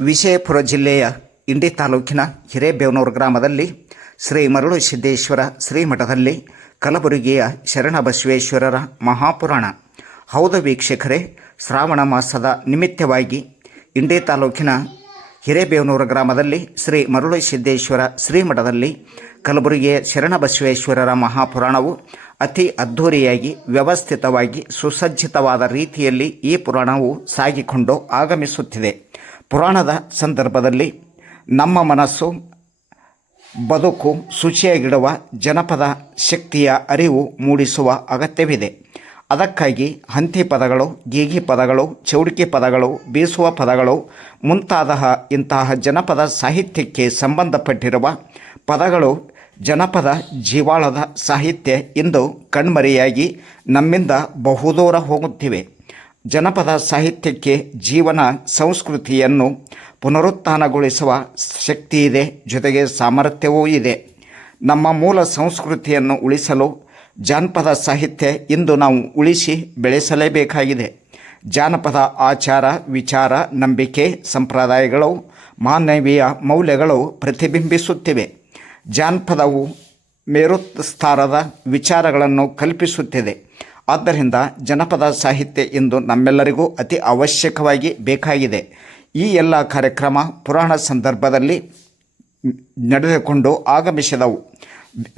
ವಿಜಯಪುರ ಜಿಲ್ಲೆಯ ಇಂಡಿ ತಾಲೂಕಿನ ಹಿರೇಬೇವನೂರು ಗ್ರಾಮದಲ್ಲಿ ಶ್ರೀ ಮರಳು ಸಿದ್ದೇಶ್ವರ ಶ್ರೀಮಠದಲ್ಲಿ ಕಲಬುರಗಿಯ ಶರಣಬಸವೇಶ್ವರರ ಮಹಾಪುರಾಣ ಹೌದ ವೀಕ್ಷಕರೇ, ಶ್ರಾವಣ ಮಾಸದ ನಿಮಿತ್ತವಾಗಿ ಇಂಡಿ ತಾಲೂಕಿನ ಹಿರೇಬೇವನೂರು ಗ್ರಾಮದಲ್ಲಿ ಶ್ರೀ ಮರಳು ಸಿದ್ದೇಶ್ವರ ಶ್ರೀಮಠದಲ್ಲಿ ಕಲಬುರಗಿಯ ಶರಣಬಸವೇಶ್ವರರ ಮಹಾಪುರಾಣವು ಅತಿ ಅದ್ಧೂರಿಯಾಗಿ ವ್ಯವಸ್ಥಿತವಾಗಿ ಸುಸಜ್ಜಿತವಾದ ರೀತಿಯಲ್ಲಿ ಈ ಪುರಾಣವು ಸಾಗಿಕೊಂಡು ಆಗಮಿಸುತ್ತಿದೆ. ಪುರಾಣದ ಸಂದರ್ಭದಲ್ಲಿ ನಮ್ಮ ಮನಸ್ಸು, ಬದುಕು, ಶುಚಿಯಾಗಿಡುವ ಜನಪದ ಶಕ್ತಿಯ ಅರಿವು ಮೂಡಿಸುವ ಅಗತ್ಯವಿದೆ. ಅದಕ್ಕಾಗಿ ಹಂತಿ ಪದಗಳು, ಗೀಗಿ ಪದಗಳು, ಚೌಡಿಕೆ ಪದಗಳು, ಬೀಸುವ ಪದಗಳು ಮುಂತಾದ ಇಂತಹ ಜನಪದ ಸಾಹಿತ್ಯಕ್ಕೆ ಸಂಬಂಧಪಟ್ಟಿರುವ ಪದಗಳು ಜನಪದ ಜೀವಾಳದ ಸಾಹಿತ್ಯ ಇಂದು ಕಣ್ಮರೆಯಾಗಿ ನಮ್ಮಿಂದ ಬಹುದೂರ ಹೋಗುತ್ತಿವೆ. ಜನಪದ ಸಾಹಿತ್ಯಕ್ಕೆ ಜೀವನ ಸಂಸ್ಕೃತಿಯನ್ನು ಪುನರುತ್ಥಾನಗೊಳಿಸುವ ಶಕ್ತಿ ಇದೆ ಜೊತೆಗೆ ಸಾಮರ್ಥ್ಯವೂ ಇದೆ. ನಮ್ಮ ಮೂಲ ಸಂಸ್ಕೃತಿಯನ್ನು ಉಳಿಸಲು ಜಾನಪದ ಸಾಹಿತ್ಯ ಇಂದು ನಾವು ಉಳಿಸಿ ಬೆಳೆಸಲೇಬೇಕಾಗಿದೆ. ಜಾನಪದ ಆಚಾರ, ವಿಚಾರ, ನಂಬಿಕೆ, ಸಂಪ್ರದಾಯಗಳು, ಮಾನವೀಯ ಮೌಲ್ಯಗಳು ಪ್ರತಿಬಿಂಬಿಸುತ್ತಿವೆ. ಜಾನಪದವು ಮೇರುತ್ಸಾರದ ವಿಚಾರಗಳನ್ನು ಕಲ್ಪಿಸುತ್ತಿದೆ. ಆದ್ದರಿಂದ ಜನಪದ ಸಾಹಿತ್ಯ ಇಂದು ನಮ್ಮೆಲ್ಲರಿಗೂ ಅತಿ ಅವಶ್ಯಕವಾಗಿ ಬೇಕಾಗಿದೆ. ಈ ಎಲ್ಲ ಕಾರ್ಯಕ್ರಮ ಪುರಾಣ ಸಂದರ್ಭದಲ್ಲಿ ನಡೆದುಕೊಂಡು ಆಗಮಿಸಿದವು.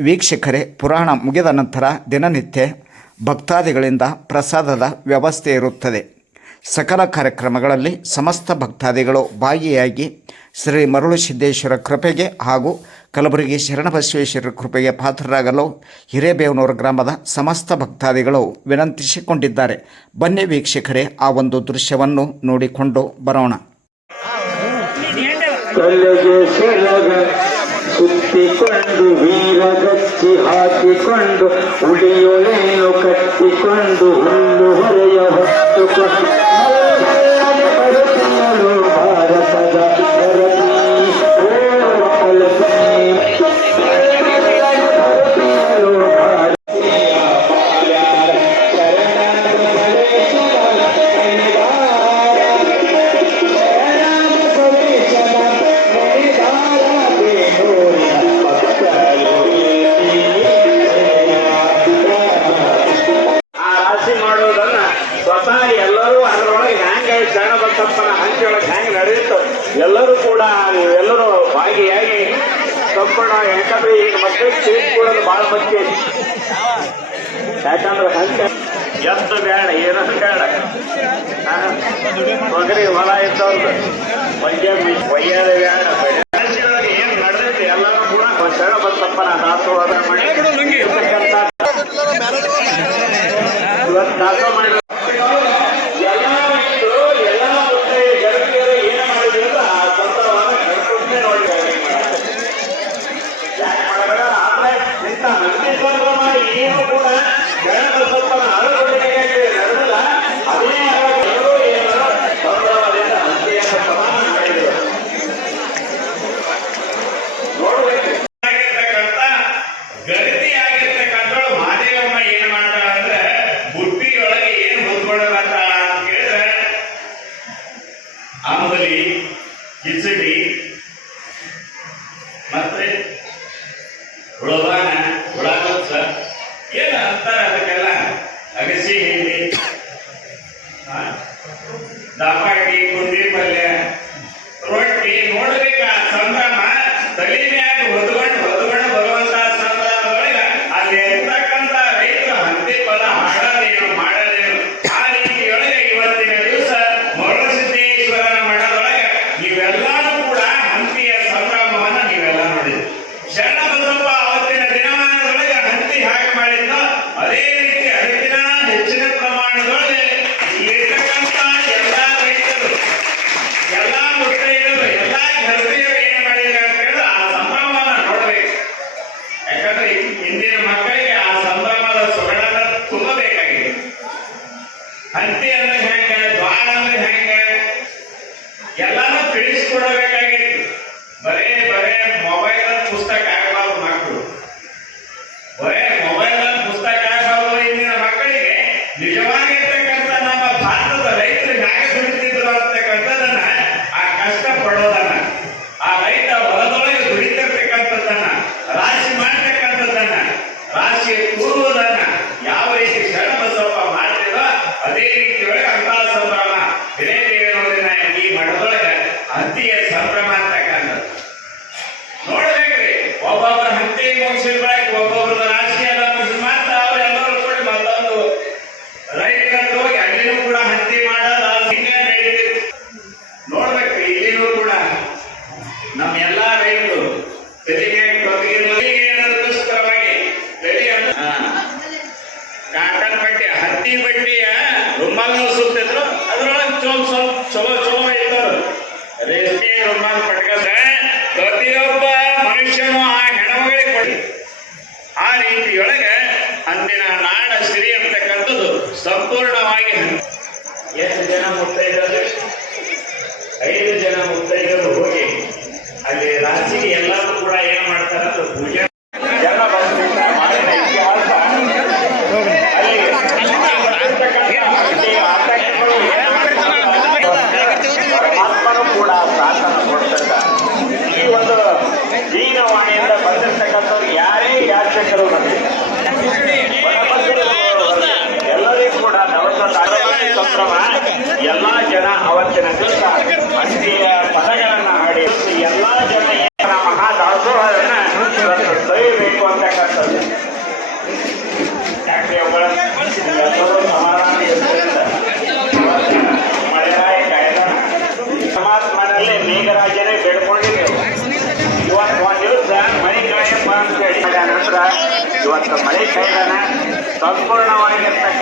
ವೀಕ್ಷಕರೇ, ಪುರಾಣ ಮುಗಿದ ನಂತರ ದಿನನಿತ್ಯ ಭಕ್ತಾದಿಗಳಿಂದ ಪ್ರಸಾದದ ವ್ಯವಸ್ಥೆ ಇರುತ್ತದೆ. ಸಕಲ ಕಾರ್ಯಕ್ರಮಗಳಲ್ಲಿ ಸಮಸ್ತ ಭಕ್ತಾದಿಗಳು ಭಾಗಿಯಾಗಿ ಶ್ರೀ ಮರುಳು ಸಿದ್ದೇಶ್ವರ ಕೃಪೆಗೆ ಹಾಗೂ ಕಲಬುರಗಿ ಶರಣಬಸವೇಶ್ವರ ಕೃಪೆಗೆ ಪಾತ್ರರಾಗಲು ಹಿರೇಬೇವನೂರು ಗ್ರಾಮದ ಸಮಸ್ತ ಭಕ್ತಾದಿಗಳು ವಿನಂತಿಸಿಕೊಂಡಿದ್ದಾರೆ. ಬನ್ನಿ ವೀಕ್ಷಕರೇ, ಆ ಒಂದು ದೃಶ್ಯವನ್ನು ನೋಡಿಕೊಂಡು ಬರೋಣ. ಸುತ್ತಿಕೊಂಡು ವೀರಗಚ್ಚಿ ಹಾಕಿಕೊಂಡು ಉಳಿಯೊಳೆಯನ್ನು ಕಟ್ಟಿಕೊಂಡು ಹುಲ್ಲು ಹೊರೆಯ ಹೊತ್ತುಕೊಂಡು ಮಲೆಯಾಗೆ ಬರುತ್ತಿರಲು ಭಾರತದ ಸಂಪೂರ್ಣ ಯಾಕಂದ್ರೆ ಈಗ ಮಕ್ಕಳಿಗೆ ಕೊಡೋದು ಬಹಳ ಮುಖ್ಯ. ಯಾಕಂದ್ರೆ ಹಂಚ ಎದ್ದು ಬೇಡ, ಏನೂ ಬೇಡ. ತೊಗರಿ ಹೊಲ ಇದ್ದವ್ರದ್ದು ಒಯ್ಯ ಒಯ್ಯಾದ ಅಗಸಿ ಹಿಂಡಿ ಆ, ದಾಪಾಟಿ ಕುಂದಿ ಪಲ್ಯ ರೊಟ್ಟಿ ನೋಡ್ಬೇಕ ಸಂಭ್ರಮ ತಲೆ ಮ್ಯಾಗ ಹೊದ್ಕೊಂಡು ತಿಳಿಸ್ಕೊಡಬೇಕಾಗಿತ್ತು. ಬರೇ ಬರೇ ಮೊಬೈಲ್ ಪುಸ್ತಕ ಆಗಬಾರ್ದು ಮಕ್ಕಳು. ಬರೇ ಮೊಬೈಲ್ ಪುಸ್ತಕ ಆಗಬಾರ್ದು ಇಂದಿನ ಮಕ್ಕಳಿಗೆ. ನಿಜವಾಗಿರ್ತಕ್ಕಂಥ ನಮ್ಮ ಭಾರತದ ರೈತರು ಹೇಗೆ ದುಡಿತಿದ್ರು ಅಂತಕ್ಕಂಥದ್ದನ್ನ ಆ ಕಷ್ಟ ಪಡೋದನ್ನ, ಆ ರೈತ ಹೊಲದೊಳಗೆ ದುಡಿತಿರ್ತಕ್ಕಂಥದ್ದನ್ನ, ರಾಶಿ ಮಾಡ್ತಕ್ಕಂಥದ್ದನ್ನ ರಾಶಿ ಕೂರುವುದನ್ನ ಯಾವ ರೀತಿ ಶರಣ ಬಸವ ಮಾಡ್ತಿರೋ ಅದೇ ರೀತಿಯೊಳಗೆ ಅಂತ ಸಂಭ್ರಮ ಇದೇ ಹಂತಿಯ ಸಂಭ್ರಮ ಅಂತಕ್ಕಂಥದ್ದು ನೋಡ್ಬೇಕ್ರಿ ಒಬ್ಬೊಬ್ಬರ ಹಂತಿ ಮುಗಿಸಿದ ಬಳಿಕ ಒಬ್ಬೊಬ್ಬರ ರಾಶಿ ಎಲ್ಲ ಮುಗಿಸಿದ ಮಾತ್ರ ಅವರೆಲ್ಲರೂ ಕೂಡ ಮತ್ತೊಂದು ರೈತರ ಹತ್ರ ಹೋಗಿ ಅಲ್ಲಿನೂ ಕೂಡ ಹಂತಿ ಮಾಡೋದು ಹಿಂಗೆ ನಡೀತಿತ್ತು ನೋಡ್ಬೇಕ್ರಿ, ಇಲ್ಲಿನೂ ಕೂಡ ನಮ್ಮ ಎಲ್ಲಾ ರೈತರು ತೆರಿಗೆ ಕೊಟ್ಟಿಗೆ ಅನ್ನೋದಕ್ಕೋಸ್ಕರವಾಗಿ ತಲೆ. ಕಾಟನ್ ಬಟ್ಟೆ, ಹತ್ತಿ ಬಟ್ಟೆಯ ರುಮಾಲ್ನು ಸುತ್ತಿದ್ರು, ಅದ್ರೊಳಗೆ ಚಲೋ ಸ್ವಲ್ಪ ಚಲೋ ಚಲೋ ಇದ್ದವರು ರೇಷ್ಮೆ ರುಮಾಲ್ ಪಟ್ಕೊಂಡ್ರೆ ಪ್ರತಿಯೊಬ್ಬ ಮನುಷ್ಯನು ಆ ಹೆಣ್ಮಗಳಿಗೆ ಕೊಡಿ. ಆ ರೀತಿಯೊಳಗೆ ಅಂದಿನ ನಾಡ ಸಿರಿ ಅಂತಕ್ಕಂಥದ್ದು ಸಂಪೂರ್ಣವಾಗಿ ಎಷ್ಟು ಜನ ಮುತ್ತೈದರು ಐದು ಜನ ಮುತ್ತೈದರು ಹೋಗಿ ಅಲ್ಲಿ ರಾಜಿಗೆ ಎಲ್ಲರೂ ಕೂಡ ಏನ್ ಮಾಡ್ತಾರೆ ಅಂದ್ರೆ ಪೂಜೆ ಜನ ಬಂದ್ಬಿಟ್ಟು ಮಾಡಿದ ಇತಿಹಾಸ ಅಲ್ಲಿ ಬಂದಿರ್ತಕ್ಕಂಥ ಅಲ್ಲಿ ಆತಂಕಗಳು ಏನ್ ಮಾಡ್ತಾರೆ? ಪರಮಾತ್ಮನು ಕೂಡ ಸಾಥನ್ನು ಕೊಡ್ತಿರ್ತಾನೆ ಈ ಒಂದು ದೀನವಾಣಿಯಿಂದ ಬಂದಿರ್ತಕ್ಕಂಥವ್ರು ಯಾರೇ ಯಾಚಕರು ಬರಲಿ ಇವತ್ತು ಮಳೆ ಚೈತನ್ಯ ಸಂಪೂರ್ಣವಾಗಿರ್ತಕ್ಕ